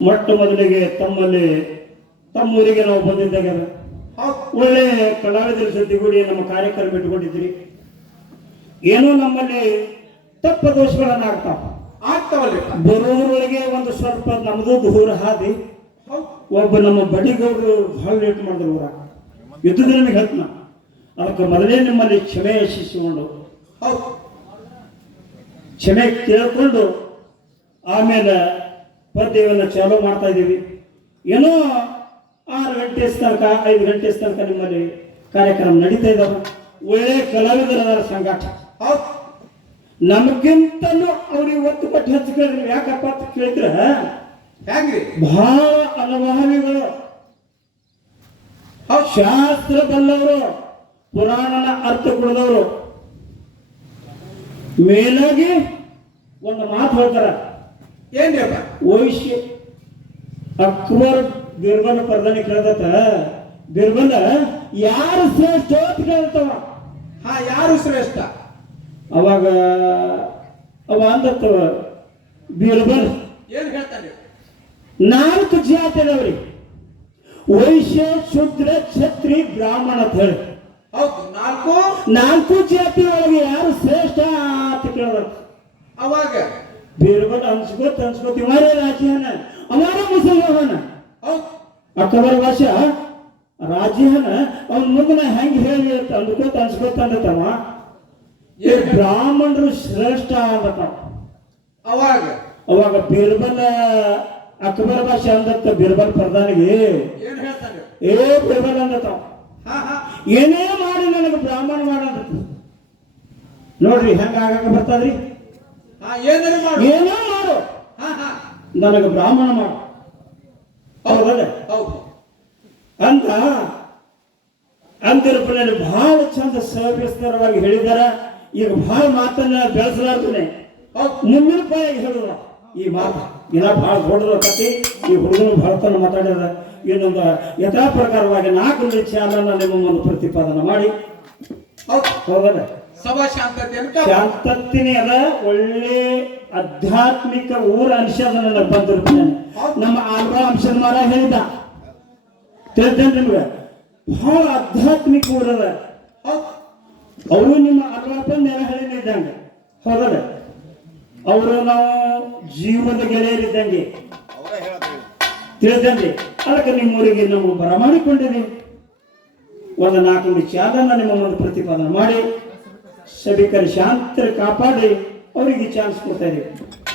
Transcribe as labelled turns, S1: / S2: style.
S1: ಮೊಟ್ಟ ಮೊದಲಿಗೆ ತಮ್ಮಲ್ಲಿ ತಮ್ಮೂರಿಗೆ ನಾವು ಬಂದಿದ್ದಾಗ ಒಳ್ಳೆ ಕಲಾವಿದರ ಜೊತೆಗೂಡಿ ನಮ್ಮ ಕಾರ್ಯಕ್ರಮ ಇಟ್ಕೊಂಡಿದ್ರಿ ಏನೋ ನಮ್ಮಲ್ಲಿ ತಪ್ಪ ದೋಷಗಳನ್ನ ಆಗ್ತಾವ
S2: ಆಗ್ತಾವಲ್ರಿ.
S1: ಬರೋರೊಳಗೆ ಒಂದು ಸ್ವಲ್ಪ ನಮ್ದು ದೂರ ಹಾದಿ.
S2: ಹೌದು
S1: ಒಬ್ಬ ನಮ್ಮ ಬಡಿಗೌಡರು ಬಹಳ ಲೇಟ್ ಮಾಡಿದ್ರು ಊರ ಯುದ್ಧದ ನಿಮಗೆ ಹೇಳ್ತಾನ ಅದಕ್ಕೆ ಮೊದಲೇ ನಿಮ್ಮಲ್ಲಿ ಕ್ಷಮೆ
S2: ಯಶಿಸಿಕೊಂಡು
S1: ಕ್ಷಮೆ ಕೇಳಿಕೊಂಡು ಆಮೇಲೆ ಪದ್ಯವನ್ನು ಚಾಲೂ ಮಾಡ್ತಾ ಇದ್ದೀವಿ. ಏನೋ ಆರು ಗಂಟೆ ತನಕ ಐದು ಗಂಟೆ ತನಕ ನಿಮ್ಮಲ್ಲಿ ಕಾರ್ಯಕ್ರಮ ನಡೀತಾ ಇದ್ದಾವೆ ಒಳ್ಳೆ ಕಲಾವಿದರ
S2: ಸಂಘಟ.
S1: ನಮಗಿಂತಲೂ ಅವ್ರಿಗೆ ಒತ್ತು ಕೊಟ್ಟು ಹಚ್ಕೊಳ್ರಿ ಯಾಕಪ್ಪ ಅಂತ ಕೇಳಿದ್ರೆ ಬಹಳ ಅನುಭವಿಗಳು. ಶಾಸ್ತ್ರದಲ್ಲವರು ಪುರಾಣನ ಅರ್ಥ ಕೊಡದವರು. ಮೇಲಾಗಿ ಒಂದು ಮಾತು ಹೇಳ್ತಾರ. ವೈಶ್ಯ ಅಕ್ಬರ್ ಬಿರ್ಬಲ್ ಪ್ರಧಾನಿ ಕೇಳದತ್ತ? ಬಿರ್ಬಲ್ ಯಾರು ಶ್ರೇಷ್ಠ ಅಂತ ಕೇಳ್ತಾವ?
S2: ಹಾ ಯಾರು ಶ್ರೇಷ್ಠ?
S1: ಅವಾಗ ಅವ ಅಂದತ್ತವ ಬಿರ್ಬಲ್.
S2: ಏನ್ ಹೇಳ್ತಾನೆ
S1: ನಾಲ್ಕು ಜಾತಿ ಅದಾವ್ರಿ. ವೈಶ್ಯ ಶುದ್ರ ಛತ್ರಿ ಬ್ರಾಹ್ಮಣ ಅಂತ ಹೇಳಿ.
S2: ಹೌದು ನಾಲ್ಕು.
S1: ನಾಲ್ಕು ಜಾತಿ ಒಳಗೆ ಯಾರು ಶ್ರೇಷ್ಠ ಅಂತ ಕೇಳಿದ
S2: ಅವಾಗ
S1: ಬೀರ್ಬಲ್ ಅನ್ಸ್ಕೋತ ಅನ್ಸ್ಕೋತ ಇವರೇ ರಾಜ್ಯನ ಅವಾರ ಮುಸಲ್ಮಾನ
S2: ಅಕ್ಟೋಬರ್
S1: ಅಕ್ಬರ್ ಭಾಷ ರಾಜ್ಯನ ಅವನ ಮುಂದಿನ ಹೆಂಗ್ ಹೇಳಿ ಅಂತ ಅಂದ್ಕೋತ ಅನ್ಸ್ಕೋತ ಅಂದತವ
S2: ಏ
S1: ಬ್ರಾಹ್ಮಣರು ಶ್ರೇಷ್ಠ ಅಂದತಾವ
S2: ಅವಾಗ?
S1: ಅವಾಗ ಬೀರ್ಬಲ್ ಅಕ್ಬರ್ ಭಾಷೆ ಅಂದತ್ತ ಬೀರ್ಬಲ್ ಪ್ರಧಾನಿಗೆ. ಏ ಬೀರ್ಬಲ್ ಅಂದತಾವ
S2: ಹಾ ಹಾ.
S1: ಏನೇ ಮಾಡಿ ನನಗೆ ಬ್ರಾಹ್ಮಣ ಮಾಡಂದ ನೋಡ್ರಿ ಹೆಂಗ ಆಗಾಕ ಬರ್ತದ್ರಿ? ಏನೇ ಮಾಡು.
S2: ಹಾ ಹಾ.
S1: ನನಗೆ ಬ್ರಾಹ್ಮಣ ಮಾಡು. ಹೌದಲ್ಲ?
S2: ಹೌದು.
S1: ಅಂತ ಅಂತಿರಪ್ಪನಲ್ಲಿ ಬಹಳ ಚಂದ ಸವಿಸ್ತರವಾಗಿ ಹೇಳಿದಾರ ಈಗ ಬಹಳ ಮಾತನ್ನ ಬೆಳೆಸಲಾರ್ದನೆ ಮುಂದಿನ ಪಾಯಾಗಿ ಹೇಳಿದ ಈ ಮಾತು ಇನ್ನ ಬಹಳ ದೊಡ್ಡದ ಕತೆ ಈ ಹುಡುಗನು ಬಹಳತನ ಮಾತಾಡಿದ. ಇನ್ನೊಂದು ಯಥಾ ಪ್ರಕಾರವಾಗಿ ನಾಲ್ಕು ಚಾಲನ ನಿಮ್ಮ ಒಂದು ಪ್ರತಿಪಾದನೆ ಮಾಡಿ.
S2: ಹೌದು.
S1: ಹೌದಲ್ಲ?
S2: ಸಭಾ ಶಾಂತತೆ
S1: ಅದ ಒಳ್ಳೆ ಆಧ್ಯಾತ್ಮಿಕ ಊರ ಅಂಶದ ಅದನ್ನ ಬಂದಿರ್ತೇನೆ ನಮ್ಮ ಆಲ್ವಾ ಅಂಶದ ಮರ ಹೇಳಿದ. ತಿಳಿತೇನೆ ನಿಮ್ಗೆ? ಬಹಳ ಆಧ್ಯಾತ್ಮಿಕ ಊರದ ಅವರು ನಿಮ್ಮ ಅಲ್ವಾಪನ್ ನೆಲ ಹೇಳಿದ್ದಂಗೆ ಹೌದಲ್ಲ? ಅವರು ನಾವು ಜೀವನದ ಗೆಳೆಯರಿದ್ದಂಗೆ ತಿಳಿದಂಗೆ ಅದಕ್ಕೆ ನಿಮ್ಮ ಊರಿಗೆ ನಾವು ಬರಮಾಡಿಕೊಂಡಿದ್ದೀವಿ. ಒಂದು ನಾಲ್ಕು ಚಾದನ್ನ ನಿಮ್ಮ ಮುಂದೆ ಪ್ರತಿಪಾದನೆ ಮಾಡಿ. ಸಭಿಕರ ಶಾಂತ ಕಾಪಾಡಿ ಅವರಿಗೆ ಚಾನ್ಸ್ ಕೊಡ್ತಾ ಇದೀವಿ